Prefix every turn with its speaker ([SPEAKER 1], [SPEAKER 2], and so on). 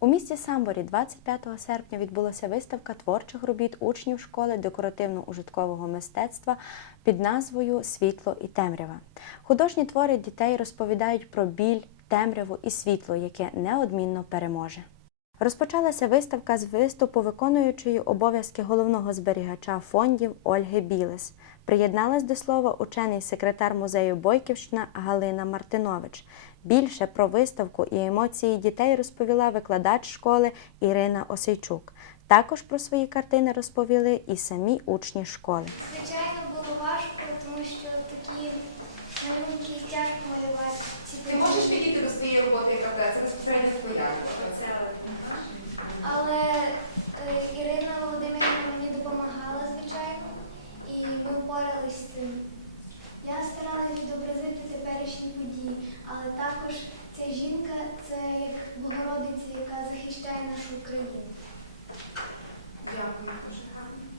[SPEAKER 1] У місті Самборі 25 серпня відбулася виставка творчих робіт учнів школи декоративно-ужиткового мистецтва під назвою Світло і темрява. Художні твори дітей розповідають про біль, темряву і світло, яке неодмінно переможе. Розпочалася виставка з виступу виконуючої обов'язки головного зберігача фондів Ольги Білес. Приєдналась до слова учений секретар музею Бойківщина Галина Мартинович. Більше про виставку і емоції дітей розповіла викладач школи Ірина Осейчук. Також про свої картини розповіли і самі учні школи.
[SPEAKER 2] Звичайно, жінка це як Богородиця, яка захищає нашу Україну.